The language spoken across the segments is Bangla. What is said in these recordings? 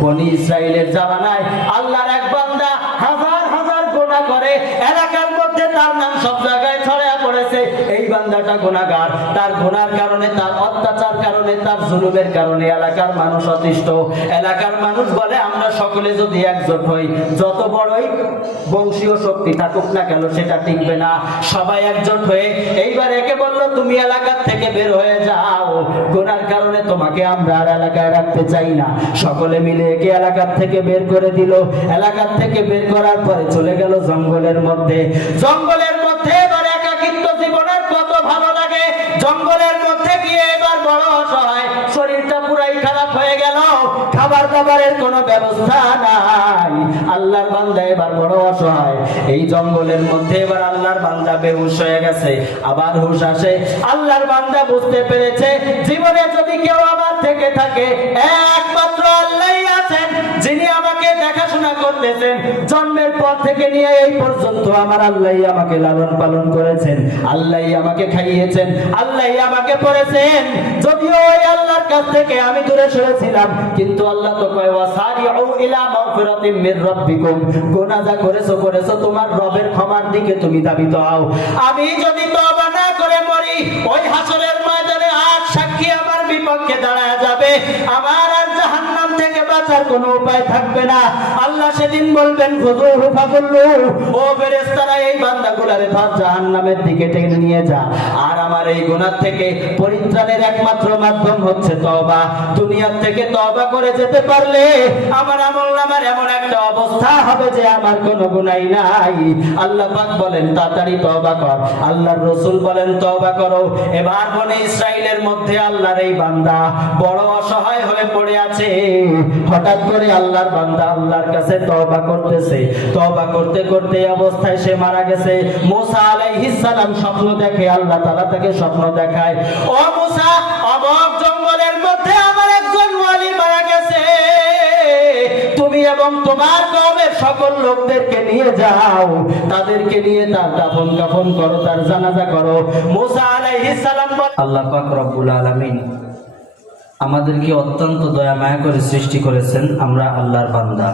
বনি ইসরাইলের জামানায় আল্লাহর এক বান্দা হাজার হাজার গুনাহ করে, এলাকার মধ্যে তার নাম সব জায়গায় ছড়িয়ে পড়েছে। এই বান্দাটা গুনাহগার, তার গুনার কারণে, তার অত্যাচার কারণে, তার জুলুমের কারণে এলাকার মানুষ অতিষ্ঠ। এলাকার মানুষ বলে আমরা সকলে যদি একজোট হই, যত বড়ই বংশীয় শক্তি থাকুক না কেন সেটা টিকবে না। সবাই একজোট হয়ে এইবার একে বলল তুমি এলাকার থেকে বের হয়ে যাও, গুনার কারণে তোমাকে আমরা আর এলাকায় রাখতে চাই না। সকলে মিলে একে এলাকার থেকে বের করে দিল। এলাকার থেকে বের করার পরে চলে গেল জঙ্গলের মধ্যে। জঙ্গলের মধ্যে এবার একাকিত্ব জীবনের কত ভালো লাগে। জঙ্গলের মধ্যে গিয়ে এবার বড় অসহায়, শরীরটা পুরাই খারাপ হয়ে গেল, খাবার দাবারের কোনো ব্যবস্থা নাই। আল্লাহর বান্দা এবার বড় অসহায়। এই জঙ্গলের মধ্যে এবার আল্লাহর বান্দা বেহুশ হয়ে গেছে, আবার হুশ আসে। আল্লাহর বান্দা বুঝতে পেরেছে জীবনে যদি কেউ আমার থেকে থাকে একমাত্র আল্লাহই আছেন, যিনি আমাকে দেখাশোনা করতেছেন। জন্মের পর থেকে নিয়ে এই পর্যন্ত আমার আল্লাহই আমাকে লালন পালন করেছেন, আল্লাহই আমাকে খাইয়েছেন, আল্লাহই আমাকে পড়েছেন। যদিও ওই আল্লাহর কাছ থেকে আমি দূরে সরেছিলাম, কিন্তু আল্লাহ তো কয় ওয়াসারিউ ইলা মাগফিরাতিম মির রাব্বিকুম, গুনাহ যা করেছো তোমার রবের ক্ষমার দিকে তুমি ধাবিত হও। আমি যদি তওবা না করে মরি, ওই হাসরের ময়দানে আজ সাক্ষী আমার বিপক্ষে দাঁড়ায় যাবে, আমার আর জাহান্নাম থেকে বাঁচার কোনো উপায় থাকবে না। আল্লাহ সেদিন বলবেন খুযুহু ফাগুল্লু, ও ফেরেশতারা এই বান্দাগুলোরে ধর জাহান্নামের দিকে টেনে নিয়ে যা। আর আমার এই গুনাহ থেকে পরিত্রাণের একমাত্র মাধ্যম হচ্ছে তওবা। দুনিয়া থেকে তওবা করে যেতে পারলে আমার আমলনামার এমন একটা অবস্থা হবে যে আমার কোনো গুনাহ নাই। আল্লাহ পাক বলেন তাড়াতাড়ি তওবা কর, আল্লাহর রাসূল বলেন তওবা করো। এবার বনি ইসরাইলের মধ্যে আল্লাহর এই বান্দা বড় অসহায় হয়ে পড়ে আছে। হঠাৎ করে আল্লাহর বান্দা আল্লাহর কাছে তওবা করতেছে, তওবা করতে করতে অবস্থায় সে মারা গেছে। মুসা আলাইহিস সালাম স্বপ্ন দেখে, আল্লাহ তাআলা তাকে স্বপ্ন দেখায়, ও মুসা, অমুক জঙ্গলের মধ্যে আমার একজন ওয়ালি মারা গেছে, তুমি এবং তোমার কওমের সকল লোকদেরকে নিয়ে যাও, তাদেরকে নিয়ে তার দাফন কাফন করো, তার জানাজা করো। মুসা আলাইহিস সালাম বলেন, আল্লাহ পাক রব্বুল আলামিন আমাদেরকে অত্যন্ত দয়া মায়া করে সৃষ্টি করেছেন, আমরা আল্লাহর বান্দা।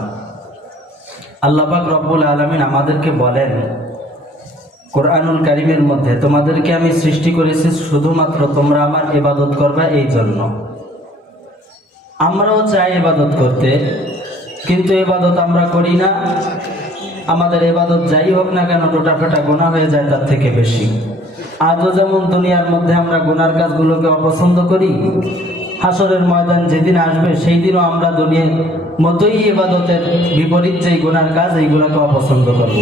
আল্লাহ পাক রব্বুল আলামিন আমাদেরকে বলেন কোরআনুল কারীমের মধ্যে, তোমাদেরকে আমি সৃষ্টি করেছি শুধুমাত্র তোমরা আমার ইবাদত করবে এই জন্য। আমরাও চাই ইবাদত করতে, কিন্তু ইবাদত আমরা করি না। আমাদের ইবাদত যাই হোক না কেন টোটাফেটা গুনাহ হয়ে যায় তার থেকে বেশি। আজও যেমন দুনিয়ার মধ্যে আমরা গুনার কাজগুলোকে অপছন্দ করি, হাসরের ময়দান যেদিন আসবে সেই দিনও আমরা দুনিয়ার মতোই ইবাদতের বিপরীত যেই গুনার কাজ এইগুলোকে অপছন্দ করব।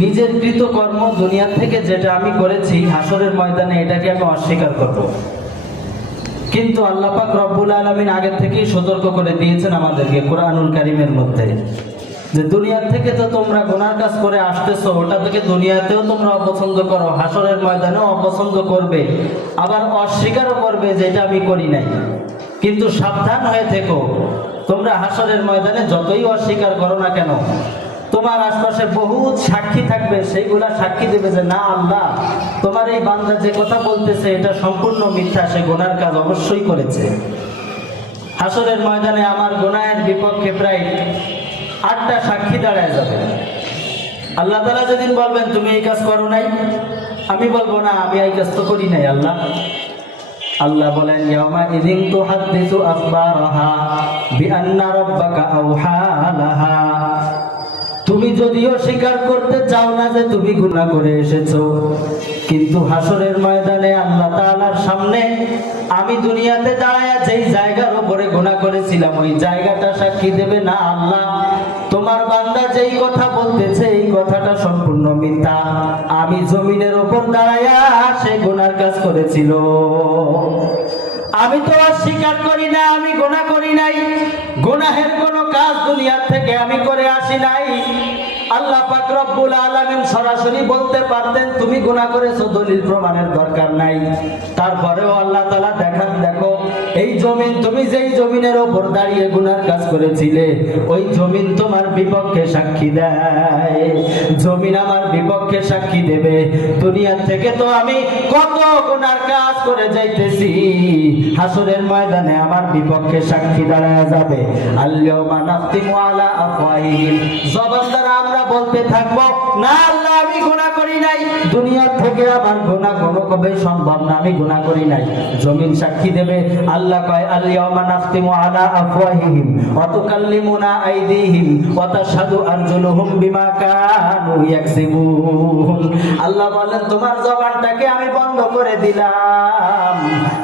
নিজের কৃত কর্ম দুনিয়ার থেকে যেটা আমি করেছি, হাসরের ময়দানে এটাকে আমি অস্বীকার করব। কিন্তু আল্লাহ পাক রব্বুল আলামিন আগে থেকেই সতর্ক করে দিয়েছেন আমাদেরকে কোরআনুল কারীমের মধ্যে, যে দুনিয়ার থেকে তো তোমরা গুনার কাজ করে আসতেছো, ওটা থেকে দুনিয়াতেও তোমরা অপছন্দ করো, হাসরের ময়দানেও অপছন্দ করবে, আবার অস্বীকারও করবে যেটা আমি করি নাই। কিন্তু সাবধান হয়ে থেকো, তোমরা হাসরের ময়দানে যতই অস্বীকার করো না কেন, তোমার আশপাশে বহুত সাক্ষী থাকবে, সেইগুলা সাক্ষী দেবে যে না আল্লাহ তোমার এই বান্দা যে কথা বলতেছে এটা সম্পূর্ণ মিথ্যা, সে গুনার কাজ অবশ্যই করেছে। হাসরের ময়দানে আমার গুনাহের বিপক্ষে প্রায় 8টা সাক্ষী দাঁড়ায় যাবে। আল্লাহ তাআলা যেদিন বলবেন তুমি এই কাজ করো নাই, আমি বলবো না আমি এই কাজ তো করি নাই আল্লাহ। আল্লাহ বলেন ইয়াউমা ইযিন তুহাদ্দিসু আখবারাহা বিআন্না রাব্বাকা আওহা লাহা, তুমি যদিও স্বীকার করতে চাও না যে তুমি গুনাহ করে এসেছো, কিন্তু হাসরের ময়দানে আল্লাহ তাআলার সামনে আমি দুনিয়াতে দাঁড়ায়া যেই জায়গার উপরে গুনাহ করেছিলাম ওই জায়গাটা সাক্ষী দেবে না আল্লাহ তোমার বান্দা যেই কথা বলতেছে এই কথাটা সম্পূর্ণ মিথ্যা, আমি জমিনের উপর দাঁড়ায়া সে গুনার কাজ করেছিল। আমি তো অস্বীকার করি না আমি গুনাহ করি নাই, গুনাহের কোনো কাজ দুনিয়ার থেকে আমি করে আসি নাই। আল্লাহ পাক রব্বুল আলামিন সরাসরি বলতে পারতেন তুমি গুনাহ করেছো, দলিল প্রমাণের দরকার নাই। তারপরেও আল্লাহ তাআলা দেখো এই জমিন, তুমি যেই জমিনের ওপর দাঁড়িয়ে গুনার কাজ করেছিলে, ওই জমিন তোমার বিপক্ষে সাক্ষী দেয়। জমিন আমার বিপক্ষে সাক্ষী দেবে, দুনিয়া থেকে তো আমি কত গুনার কাজ করে যাইতেছি, হাসরের ময়দানে আমার বিপক্ষে সাক্ষী দাঁড়ায় যাবে। আল-ইয়াওমা নাখতিমু আলা আফওয়াহিহিম, জবান দ্বারা আমরা বলতে থাকবো, না আল্লাহ আমি গুনাহ করি নাই, দুনিয়া থেকে আমার গুনাহ কোনোভাবেই সম্ভব না, আমি গুনাহ করি নাই। জমিন সাক্ষী দেবে। আল্লাহ কয় আল-ইয়াওমা নাখতিমু আলা আফওয়াহিহিম ওয়া তুকাল্লিমুনা আইদিহিম ওয়া তাশহাদু আরজুলুহুম বিমা কানু ইয়াকসিবুন। আল্লাহ বলেন তোমার জবানটাকে আমি বন্ধ করে দিলাম,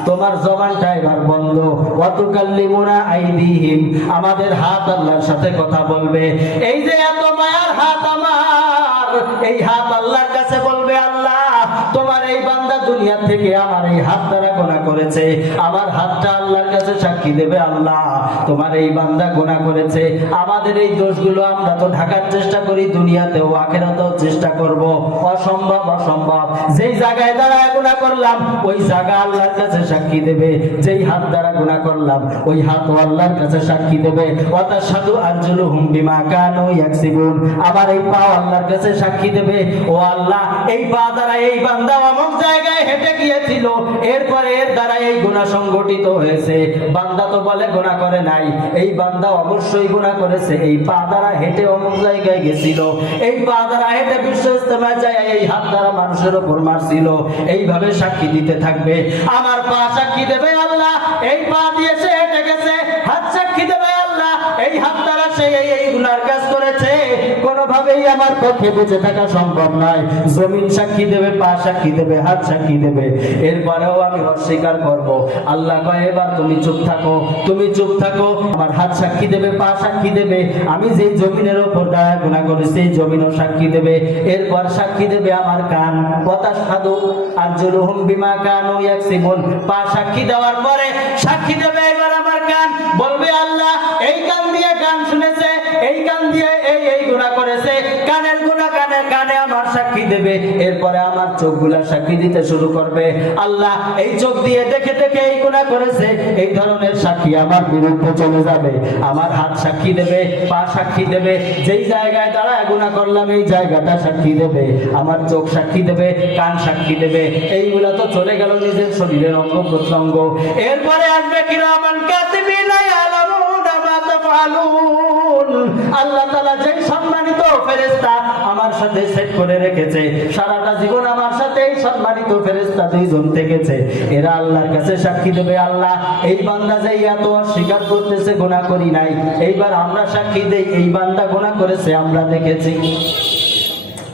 তোমার জবানটা এবার বন্ধ। ওয়া তুকাল্লিমুনা আইদিহিম, আমাদের হাত আল্লাহর সাথে কথা বলবে। এই যে এত মায়ার হাত আমার, এই হাত আল্লাহর কাছে বলবে, আল্লাহ তোমার এই বান্দা দুনিয়া থেকে আমার এই হাত দ্বারা গুনাহ করেছে, আমার হাতটা আল্লাহর কাছে সাক্ষী দেবে, আল্লাহ তোমার এই বান্দা গুনাহ করেছে। আমাদের এই দোষগুলো আমরা তো ঢাকার চেষ্টা করি, দুনিয়াতেও আখিরাতেও চেষ্টা করব, অসম্ভব অসম্ভব। যেই জায়গায় দাঁড়ায় গুনাহ করলাম ওই জায়গা আল্লাহর কাছে সাক্ষী দেবে, যেই হাত দ্বারা গুনাহ করলাম ওই হাত আল্লাহর কাছে সাক্ষী দেবে। ওয়া তাশহাদু আরজুলুহুম বিমা কানু ইয়াকসিবুন, আমার এই পা আল্লাহর কাছে সাক্ষী দেবে, ও আল্লাহ এই পা দ্বারা এই বান্দা অমুক জায়গায় হেঁটে গিয়েছিল, এরপরে এর দ্বারা এই গুনাহ সংগঠিত হয়েছে। বান্দা তো বলে গুনাহ করে নাই, এই বান্দা অবশ্যই গুনাহ করেছে, এই পা দ্বারা হেঁটে অমুক জায়গায় গেছিল, এই পা দ্বারা হেঁটে বিশ্ব ইজতেমায় যায়, এই হাত দ্বারা মানুষের উপর মারছিল। এইভাবে সাক্ষী দিতে থাকবে। আমার পা সাক্ষী দেবে, আল্লাহ এই পা দিয়ে সে হেঁটে গেছে। হাত সাক্ষী দেবে, আল্লাহ এই হাত দ্বারা সে এই গুনার কাজ করেছে। কোনোভাবেই আমার পক্ষে বেঁচে থাকা সম্ভব নয়। জমিন সাক্ষী দেবে, পা সাক্ষী দেবে, হাত সাক্ষী দেবে, এরপরেও আমি অস্বীকার করব। আল্লাহ কয় এবার তুমি চুপ থাকো, তুমি চুপ থাকো। আমার হাত সাক্ষী দেবে, পা সাক্ষী দেবে, আমি যেই জমিনের উপর দাঁড়ায় গুনাহ করেছি সেই জমিনও সাক্ষী দেবে। এরপর সাক্ষী দেবে আমার কান, ওয়া তাশহাদু আরজুলুহুম বিমা কানু ইয়াকসিবুন, পা সাক্ষী দেওয়ার পরে সাক্ষী দেবে এবার আমার কান, বলবে আল্লাহ এই কান দিয়ে গান শুনেছে, এই কান দিয়ে এই গুনাহ করেছে, কানের গুনাহ কানে আমার সাক্ষী দেবে। এরপরে আমার চোখগুলা সাক্ষী দিতে শুরু করবে, আল্লাহ এই চোখ দিয়ে দেখে দেখে এই গুনাহ করেছে, এই ধরনের সাক্ষী আমার বিরুদ্ধে চলে যাবে। আমার হাত সাক্ষী দেবে, পা সাক্ষী দেবে, যেই জায়গায় দাঁড়ায় গুনাহ করলাম এই জায়গাটা সাক্ষী দেবে, আমার চোখ সাক্ষী দেবে, কান সাক্ষী দেবে। এইগুলা তো চলে গেল নিজের শরীরের অঙ্গ প্রত্যঙ্গ। এরপরে আসবে কিরামান কাতিবিনা ইয়ালামুনা মা তাফআলুন। আল্লাহ তাআলা যেই সম্মানিত ফেরেশতা আমার সাথে সেট করে রেখেছে, সারাটা জীবন আমার সাথে এই সম্মানিত ফেরেশতা দুইজন থেকেছে, এরা আল্লাহর কাছে সাক্ষী দেবে, আল্লাহ এই বান্দা যে এত অস্বীকার করতেছে গুনাহ করি নাই, এইবার আমরা সাক্ষী দেই এই বান্দা গুনাহ করেছে, আমরা দেখেছি।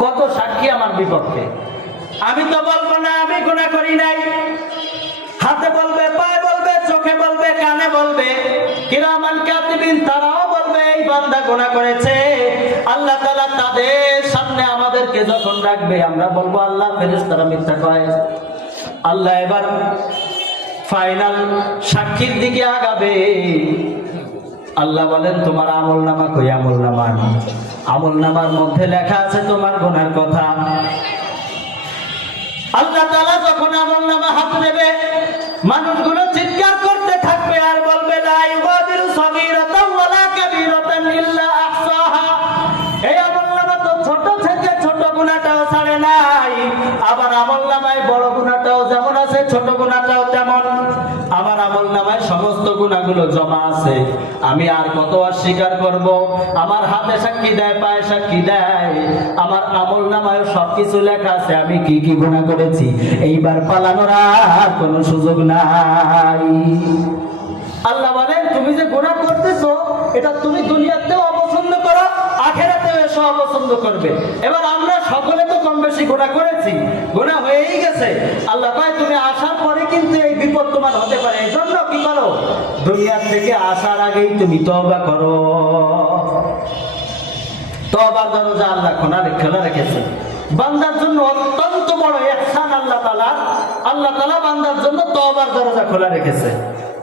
কত সাক্ষী আমার বিপক্ষে। আমি তো বলবো না আমি গুনাহ করি নাই, হাতে বলবে, পায়ে বলবে, চোখে বলবে, কানে বলবে, কিরামান কাতিবিন তারাও বলবে এই বান্দা গুনাহ করেছে। আল্লাহ তাআলা তাদের সামনে আমাদেরকে যখন রাখবে আমরা বলবো আল্লাহ ফেরেশতারা মিথ্যা কয়। আল্লাহ এবার ফাইনাল সাক্ষীর দিকে আগাবে। আল্লাহ বলেন তোমার আমলনামা কই? আমলনামার মধ্যে লেখা আছে তোমার গুনার কথা। আল্লাহ তাআলা যখন আমলনামা হাতে নেবে মানুষগুলো চিৎকার করতে থাকবে আর বলবে লা ইউগাদিরু সাগীরাতান ওয়ালা কাবীরাতান ইল্লা আহসাহা। এই আমলনামা তো ছোট থেকে ছোট গুনাহটাও ছাড়ে নাই, আবার আমলনামায় বড় গুনাহটাও যেমন আছে ছোট গুনাহটাও তেমন। আমার আমলনামায় সমস্ত গুনাহগুলো জমা আছে, আমি আর কত অস্বীকার করব? আমার হাতে সাক্ষী দেয়, পায়ে সাক্ষী দেয়, আমার আমলনামায় সবকিছু লেখা আছে আমি কি কি গুনাহ করেছি। এইবার পালানোর আর কোনো সুযোগ নাই। আল্লাহ বলেন তুমি যে গুনাহ করতেছো এটা তুমি দুনিয়াতেও অপছন্দ করো, আখিরাতেও এসে অপছন্দ করবে। এবার আমরা সকলে তো কম বেশি গুনাহ করেছি, গুনাহ হয়েই গেছে। আল্লাহ কয় তুমি আসার পরে কিন্তু এই বিপদ তোমার হতে পারে, এজন্য কি করো? দুনিয়ার থেকে আসার আগেই তুমি তওবা করো। তওবার দরজা আল্লাহ খোলা রেখেছে বান্দার জন্য, অত্যন্ত বড় ইহসান আল্লাহ তাআলা বান্দার জন্য তওবার দরজা খোলা রেখেছে।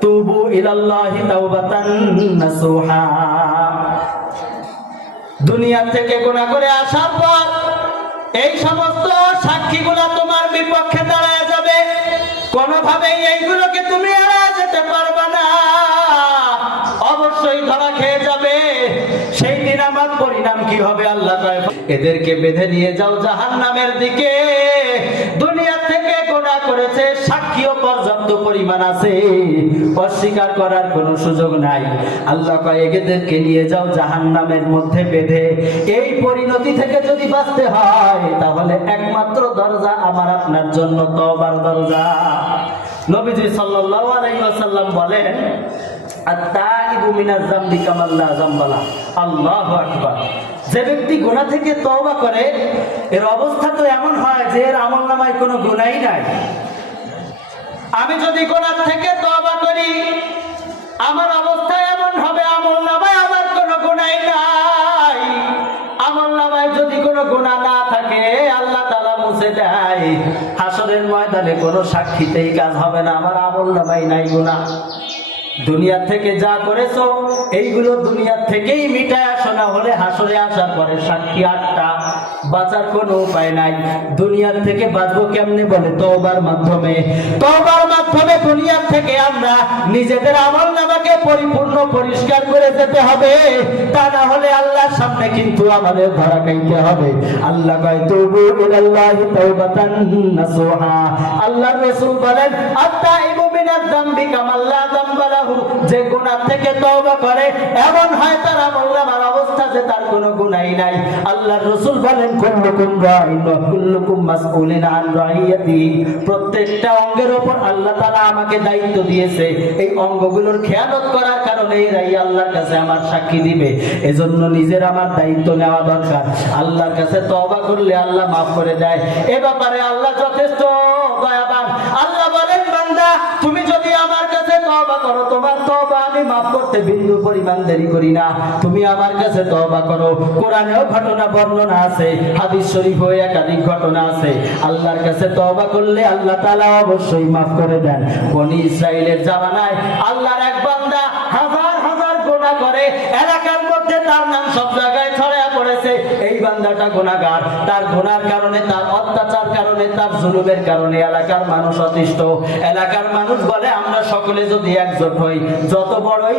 তুবু ইলাল্লাহি তাওবাতান নাসুহা। দুনিয়া থেকে গুনাহ করে আসার পর এই সমস্ত সাক্ষীগুলো তোমার বিপক্ষে দাঁড়ায় যাবে, কোনোভাবেই এইগুলোকে তুমি এড়িয়ে যেতে পারবে না। অবশ্যই ধরা খেয়ে যাবে। সেই দিন আমার পরিণাম কি হবে আল্লাহ কয়, এদেরকে বেঁধে নিয়ে যাও জাহান্নামের দিকে। দুনিয়া থেকে গুনাহ করেছে, সাক্ষীও পর্যাপ্ত পরিমাণ আছে, অস্বীকার করার কোনো সুযোগ নাই। আল্লাহ কয় এদেরকে নিয়ে যাও জাহান্নামের মধ্যে বেঁধে। এই পরিণতি থেকে যদি বাঁচতে হয় তাহলে একমাত্র দরজা আমার আপনার জন্য তওবার দরজা। নবীজি সাল্লাল্লাহু আলাইহি ওয়াসাল্লাম বলেন, আত-তাইবু মিনাজ যামবি কামান লা যামবা লা। আল্লাহু আকবার। যে ব্যক্তি গুনাহ থেকে তওবা করে এর অবস্থা তো এমন হয় যে এর আমলনামায় কোনো গুনাহই নাই। আমি যদি গুনাহ থেকে তওবা করি আমার অবস্থা এমন হবে আমলনামায় আমার কোনো গুনাহই নাই। আমলনামায় যদি কোনো গুনাহ না থাকে আল্লাহ তাআলা মুছে দেয়। হাসরের ময়দানে কোনো সাক্ষীতেই কাজ হবে না, আমার আমলনামায় নাই গুনাহ। দুনিয়া থেকে যা করেছো এইগুলো দুনিয়া থেকেই মিটায় আসো, না হলে হাসরে আসার পরে সাক্ষী 8টা, বাঁচার কোনো উপায় নাই। দুনিয়ার থেকে বাঁচবো কেমনে বলে, তওবার মাধ্যমে। তওবার মাধ্যমে দুনিয়ার থেকে আমরা নিজেদের আমলনামাকে পরিপূর্ণ পরিষ্কার করে যেতে হবে, তা না হলে আল্লাহর সামনে কিন্তু আমাদের ধরা খাইতে হবে। আল্লাহ কয় তুবু ইলাল্লাহি তাওবাতান নাসুহা। আল্লাহর রাসূল বলেন আত-তাইবু মিনাজ যামবি কামান লা যামবা লাহু। যে গুনাহ থেকে তওবা করে এমন হয় তার আমলনামার অবস্থা যে তার কোনো গুনাহই নাই। আল্লাহর রাসূল বলেন কুল্লুকুম রাইন ওয়া কুল্লুকুম মাসউলিন আন রাইয়াতিহি। প্রত্যেকটা অঙ্গের উপর আল্লাহ তাআলা আমাকে দায়িত্ব দিয়েছে, এই অঙ্গগুলোর খেয়ালত করার কারণে এরাই আল্লাহর কাছে আমার সাক্ষী দিবে। এজন্য নিজের আমার দায়িত্ব নেওয়া দরকার। আল্লাহর কাছে তওবা করলে আল্লাহ মাফ করে দেয়। এ ব্যাপারে আল্লাহ যথেষ্ট দয়াবান। আল্লাহ বলেন বান্দা তুমি যদি আমার কাছে তওবা করো তোমার তওবা আমি মাফ করতে বিন্দু পরিমাণ দেরি করি না। তুমি আমার কাছে তওবা করো। কোরআনেও ঘটনা বর্ণনা আছে, হাদিস শরীফেও একাধিক ঘটনা আছে। আল্লাহর কাছে তওবা করলে আল্লাহ তাআলা অবশ্যই মাফ করে দেন। বনি ইসরাইলের জামানায় আল্লাহর এক বান্দা হাজার হাজার গুনাহ করে, এলাকার মধ্যে তার নাম সব জায়গায় ছড়িয়ে পড়েছে। এই বান্দাটা গুনাহগার, তার গুনার কারণে, তার অত্যাচার কারণে, তার জুলুমের কারণে এলাকার মানুষ অতিষ্ঠ। এলাকার মানুষ বলে আমরা সকলে যদি একজোট হই, যত বড়ই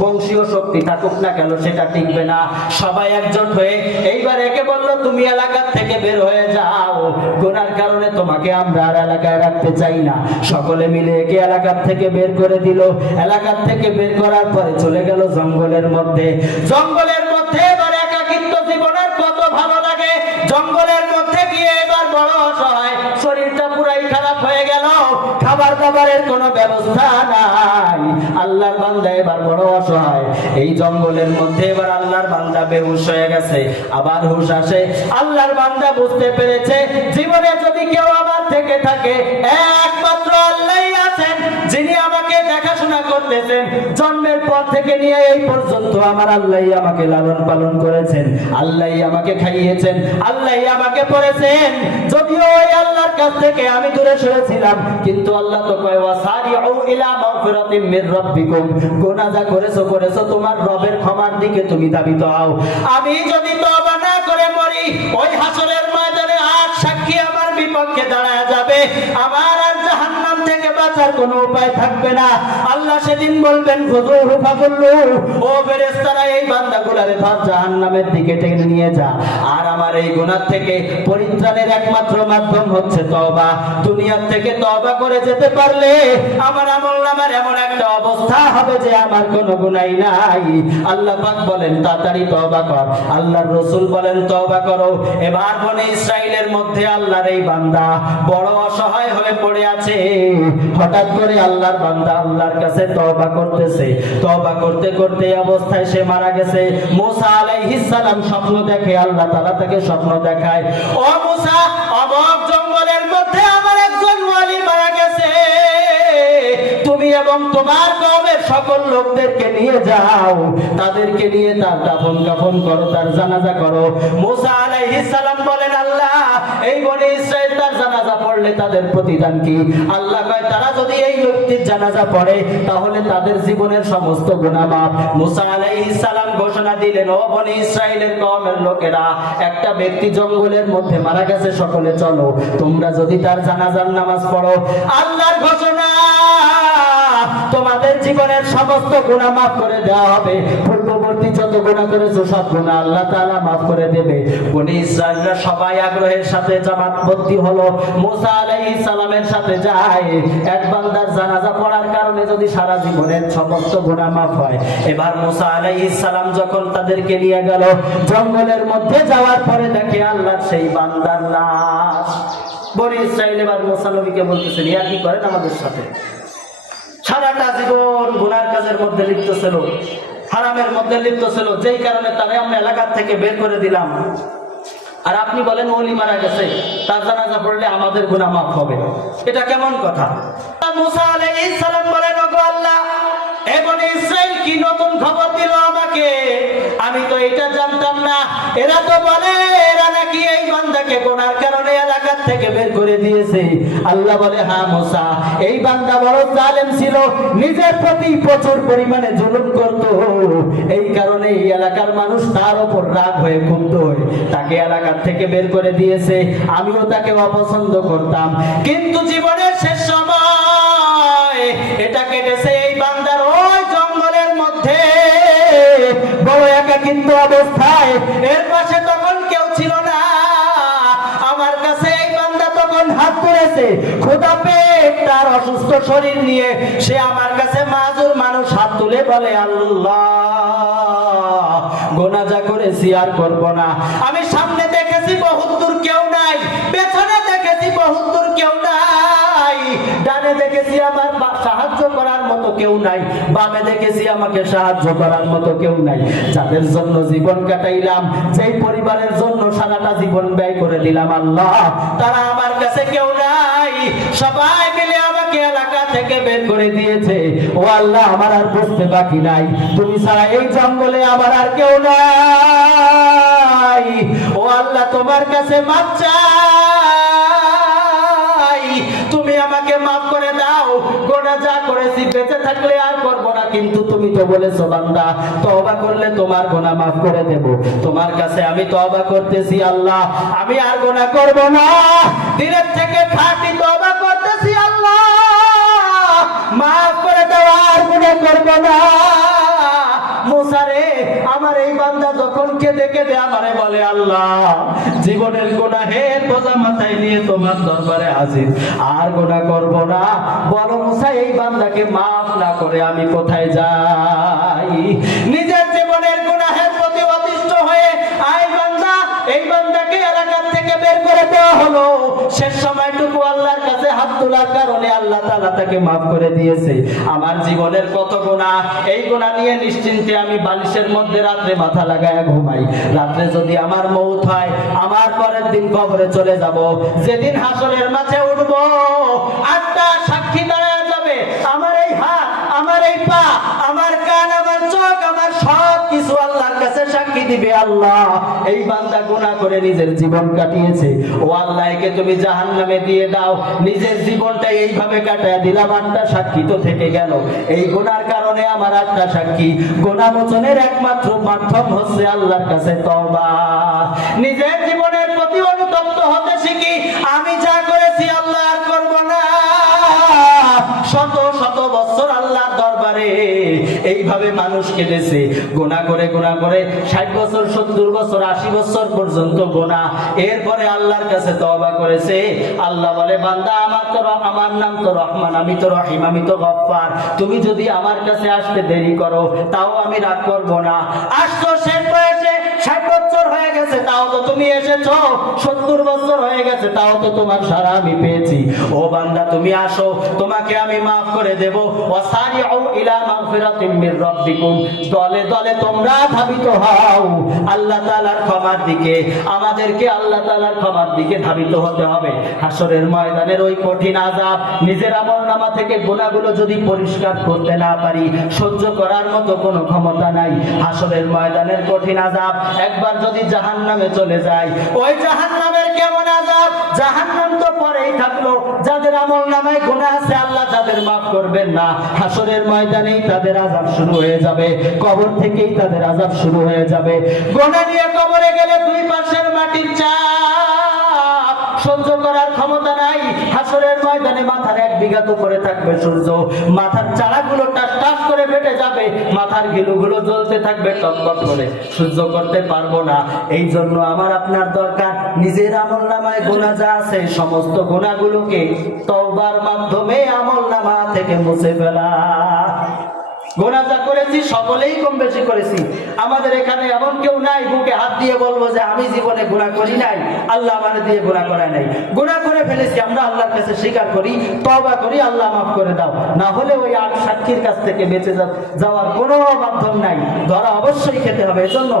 বংশীয় শক্তি থাকুক না কেন সেটা টিকবে না। সবাই একজোট হয়ে এইবার একে বলল তুমি এলাকার থেকে বের হয়ে যাও, গুনার কারণে তোমাকে আমরা আর এলাকায় রাখতে চাই না। সকলে মিলে একে এলাকার থেকে বের করে দিল। এলাকার থেকে বের করার পরে চলে গেল জঙ্গলের মধ্যে। জঙ্গলের মধ্যে এবার একাকিত্ব জীবনের কত ভালো লাগে। জঙ্গলের মধ্যে গিয়ে এবার বড় অসহায়, শরীরটা পুরাই খারাপ হয়ে গেল, খাবার দাবারের কোনো ব্যবস্থা নাই। আল্লাহর বান্দা এবার বড় অসহায়। এই জঙ্গলের মধ্যে এবার আল্লাহর বান্দা বেহুশ হয়ে গেছে, আবার হুশ আসে। আল্লাহর বান্দা বুঝতে পেরেছে জীবনে যদি কেউ আমার থেকে থাকে একমাত্র আল্লাহই আছেন, যিনি আমাকে দেখাশোনা করতেছেন। জন্মের পর থেকে নিয়ে এই পর্যন্ত আমার আল্লাহই আমাকে লালন পালন করেছেন, আল্লাহই আমাকে খাইয়েছেন, আল্লাহই আমাকে পড়েছেন। যদিও ওই আল্লাহর কাছ থেকে আমি দূরে সরেছিলাম, কিন্তু আল্লাহ তো কয় ওয়াসারিউ ইলা মাগফিরাতিম মির রাব্বিকুম। গুনাহ যা করেছো তোমার রবের ক্ষমার দিকে তুমি ধাবিত হও। আমি যদি তওবা না করে মরি ওই হাসরের ময়দানে আজ সাক্ষী আমার বিপক্ষে দাঁড়ায় যাবে, আমার আর জাহান্নাম থেকে বাঁচার কোনো উপায় থাকবে না। আল্লাহ সেদিন বলবেন খুযুহু ফাগুল্লু, ও ফেরেশতারা এই বান্দাগুলোরে ধর জাহান্নামের দিকে টেনে নিয়ে যা। আর আমার এই গুনাহ থেকে পরিত্রাণের একমাত্র মাধ্যম হচ্ছে তওবা। দুনিয়া থেকে তওবা করে যেতে পারলে আমার আমলনামার এমন একটা অবস্থা হবে যে আমার কোনো গুনাহই নাই। আল্লাহ পাক বলেন তাড়াতাড়ি তওবা কর। আল্লাহর রাসূল বলেন তওবা করো। এবার বনি ইসরাইলের মধ্যে আল্লাহর এই বান্দা বড় অসহায় হয়ে পড়ে আছে। হঠাৎ করে আল্লাহর বান্দা আল্লাহর কাছে তওবা করতেছে। তওবা করতে করতে অবস্থায় সে মারা গেছে। মুসা আলাইহিস সালাম স্বপ্ন দেখে, আল্লাহ তাআলা তাকে স্বপ্ন দেখায়, ও মুসা অমুক জঙ্গলের মধ্যে আমার একজন ওয়ালি মারা গেছে, তুমি এবং তোমার কওমের সকল লোকদেরকে নিয়ে যাও, তাদেরকে নিয়ে তার দাফন কাফন করো, তার জানাজা করো। মুসা আলাইহিস সালাম বলেন আল্লাহ এই বনি ইসরাইল তার জানাজা পড়লে তাদের প্রতিদান কি? আল্লাহ কয় তারা যদি এই ব্যক্তির জানাজা পড়ে তাহলে তাদের জীবনের সমস্ত গুনাহ মাফ। মুসা আলাইহিস সালাম ঘোষণা দিলেন, ও বনি ইসরাইলের কওমের লোকেরা, একটা ব্যক্তি জঙ্গলের মধ্যে মারা গেছে, সকলে চলো, তোমরা যদি তার জানাজার নামাজ পড়ো, আল্লাহর ঘোষণা তোমাদের জীবনের সমস্ত গুনাহ মাফ করে দেওয়া হবে। পূর্ববর্তী যত গুনাহ করেছো সব গুনাহ আল্লাহ তাআলা মাফ করে দেবে। বনি ইসরাঈলরা সবাই আগ্রহের সাথে জামাতবদ্ধ হলো, মুসা আলাইহিস সালামের সাথে যায়। এক বান্দার জানাজা পড়ার কারণে যদি সারা জীবনের সমস্ত গুনাহ মাফ হয়। এবার মুসা আলাইহিস সালাম যখন তাদেরকে নিয়ে গেল জঙ্গলের মধ্যে, যাওয়ার পরে দেখে আল্লাহর সেই বান্দার লাশ। বনি ইসরাঈল এবার মুসা নবীকে বলতেছেন, ইয়া কি করেন আমাদের সাথে? সারাটা জীবন গুনার কাজের মধ্যে লিপ্ত ছিল, হারামের মধ্যে লিপ্ত ছিল, যেই কারণে তারা আমরা এলাকা থেকে বের করে দিলাম। আর আপনি বলেন ওলি মারা গেছে, তার জানাজা পড়লে আমাদের গুনাহ মাফ হবে। এটা কেমন কথা? মুসা আলাইহিস সালাম বলেন, ওগো আল্লাহ, এই বনি ইসরাঈল কি নতুন খবর দিল আমাকে? আমি তো এটা জানতাম না। এরা তো বলে এরা নাকি এই বান্দাকে গুনার কারণে এলাকা থেকে বের করে দিয়েছে। আল্লাহ বলে, হ্যাঁ মুসা, এই বান্দা বড় জালেম ছিল, নিজের প্রতি প্রচুর পরিমাণে জুলুম করত। এই কারণে এই এলাকার মানুষ তার উপর রাগ হয়ে ক্ষুব্ধ হয়ে তাকে এলাকা থেকে বের করে দিয়েছে। আমিও তাকে অপছন্দ করতাম, কিন্তু জীবনের শেষ সময় এটা কেটেছে এই বান্দার ওই জঙ্গলের মধ্যে বড় একাকিত্ব অবস্থায়। এর পাশে তখন কেউ ছিল না। আমার কাছে এই বান্দা তখন হাত তুলেছে, ক্ষুধা পেট, তার অসুস্থ শরীর নিয়ে সে আমার কাছে মাজুর মানুষ হাত তুলে বলে, আল্লাহ, গুনাহ যা করেছি আর করব না। আমি সামনে দেখেছি বহুত দূর কেউ নাই, পেছনে দেখেছি বহুত দূর কেউ নাই, ডানে দেখেছি আমার সাহায্য করার মতো কেউ নাই, বামে দেখেছি আমাকে সাহায্য করার মতো কেউ নাই। যাদের জন্য জীবন কাটাইলাম, যেই পরিবারের জন্য সারাটা জীবন ব্যয় করে দিলাম, আল্লাহ, তারা আমার কাছে কেউ নাই। সবাই মিলে আমাকে এলাকা থেকে বের করে দিয়েছে। ও আল্লাহ, আমার আর বুঝতে বাকি নাই, তুমি ছাড়া এই জঙ্গলে আমার আর কেউ নাই। ও আল্লাহ, তোমার কাছে মাফ চাই, তুমি আমাকে মাফ করে দাও। গোনা যা করেছি বেঁচে থাকলে আর করব না, কিন্তু তুমি তো বলেছো বান্দা তওবা করলে তোমার গুনাহ মাফ করে দেব। তোমার কাছে আমি তওবা করতেছি আল্লাহ, আমি আর গুনাহ করব না। দিনের থেকে খাঁটি তওবা করতেছি আল্লাহ, মাফ করে দাও, আর গুনাহ করব না। মুসা রে, আমার এই বান্দা যখন কেঁদে কেঁদে আমারে বলে, আল্লাহ, জীবনের গুনাহের বোঝা মাথায় নিয়ে তোমার দরবারে হাজির, আর গুনাহ করব না। বলো মুসা, এই বান্দাকে মাফ না করে আমি কোথায় যাই? নিজের জীবনের গুনাহের প্রতি অতিষ্ঠ হয়ে এই বান্দাকে এলাকা থেকে বের করে দেওয়া হলো। শেষ সময়টুকু আল্লাহর কাছে হাত তোলার কারণে আল্লাহ তাআলা তাকে মাফ করে দিয়েছে। আমার জীবনের কত গুনাহ, এই গুনাহ নিয়ে নিশ্চিন্তে আমি বালিশের মধ্যে রাত্রে মাথা লাগায় ঘুমাই। রাত্রে যদি আমার মওত হয়, আমার পরের দিন কবরে চলে যাব। যেদিন হাসরের মাঠে উঠব, আটটা সাক্ষী দাঁড়ায় যাবে। আমার এই হাত, আমার এই পা, আমার কান, আমার চোখ, আমার সব কিছু আল্লাহর কাছে সাক্ষী দিবে, আল্লাহ, এই বান্দা গুনাহ করে নিজের জীবন কাটিয়েছে। ও আল্লাহ, একে তুমি জাহান্নামে দিয়ে দাও। নিজের জীবনটা এইভাবে কাটায় দিলাম, আটটা সাক্ষী তো থেকে গেল। এই গুনার কারণে আমার আটটা সাক্ষী। গুনাহ মোচনের একমাত্র মাধ্যম হচ্ছে আল্লাহর কাছে তওবা। নিজের জীবনের প্রতি অনুতপ্ত হতে শিখি। আমি যা করেছি আল্লাহ আর করব না। শত শত বছর আল্লাহর দরবারে এইভাবে মানুষ কেঁদেছে, গুনাহ করে 60 বছর, 70 বছর, 80 বছর পর্যন্ত গুনাহ। এরপরে আল্লাহর কাছে তওবা করেছে। আল্লাহ বলে, বান্দা, আমার নাম তো রহমান, আমি তো রহিম, আমি তো গফফার। তুমি যদি আমার কাছে আসতে দেরি করো, তাও আমি রাগ করব না। আসছো শেষ বয়সে, 60 বছর হয়ে গেছে, তাও তো তুমি এসেছো। 70 বছর হয়ে গেছে, তাও তো তোমার সারা আমি পেয়েছি। ও বান্দা, তুমি আসো, তোমাকে আমি মাফ করে দেব। ওয়াসারিউ ইলা মাগফিরাতিম মির রাব্বিকুম, দলে দলে তোমরা ধাবিত হও আল্লাহ তাআলার ক্ষমার দিকে। আমাদেরকে আল্লাহ তাআলার ক্ষমার দিকে ধাবিত হতে হবে। হাসরের ময়দানের ওই কঠিন আযাব, নিজের আমলনামা থেকে গুনাহগুলো যদি পরিষ্কার করতে না পারি, সহ্য করার মতো কোনো ক্ষমতা নাই। হাসরের ময়দানের কঠিন আযাব, একবার যদি জাহান্নামে চলে যায়, ওই জাহান্নামের কেমন আযাব! জাহান্নাম তো পরেই থাকলো, যাদের আমলনামায় গুনাহ আছে আল্লাহ তাদের মাফ করবেন না। হাসরের ময়দানেই তাদের আযাব শুরু হয়ে যাবে, কবর থেকেই তাদের আযাব শুরু হয়ে যাবে। গুনাহ নিয়ে কবরে গেলে দুই পাশের মাটির চাপ সহ্য করার ক্ষমতা নাই। হাসরের ময়দানে মাথার 1 বিঘাত উপরে থাকবে সূর্য, মাথার চারাগুলো টাস টাস করে ফেটে যাবে, মাথার গিলুগুলো জ্বলতে থাকবে টকটক করে, সহ্য করতে পারবো না। এই জন্য আমার আপনার দরকার নিজের আমলনামায় গুনাহ যা আছে সমস্ত গুনাহগুলোকে তওবার মাধ্যমে আমলনামা থেকে মুছে ফেলা। গুনাহ যা করেছি সকলেই কম বেশি করেছি। আমাদের এখানে এমন কেউ নাই বুকে হাত দিয়ে বলবো যে আমি জীবনে গুনাহ করি নাই, আল্লাহ আমারে দিয়ে গুনাহ করায় নাই। গুনাহ করে ফেলেছি, আমরা আল্লাহর কাছে স্বীকার করি, তওবা করি, আল্লাহ মাফ করে দাও। না হলে ওই 8 সাক্ষীর কাছ থেকে বেঁচে যাওয়ার কোনো মাধ্যম নাই, ধরা অবশ্যই খেতে হবে। এজন্য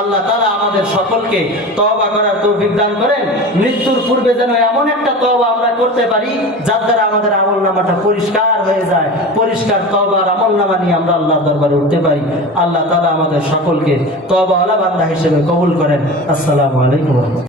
আল্লাহ তাআলা আমাদের সকলকে তওবা করার তৌফিক দান করেন। মৃত্যুর পূর্বে যেন এমন একটা তওবা আমরা করতে পারি যার দ্বারা আমাদের আমলনামাটা পরিষ্কার হয়ে যায়, পরিষ্কার তওবার আমলনামা নিয়ে আমরা আল্লাহর দরবারে উঠতে পারি। আল্লাহ তাআলা আমাদের সকলকে তওবাওয়ালা বান্দা হিসেবে কবুল করেন। আসসালামু আলাইকুম।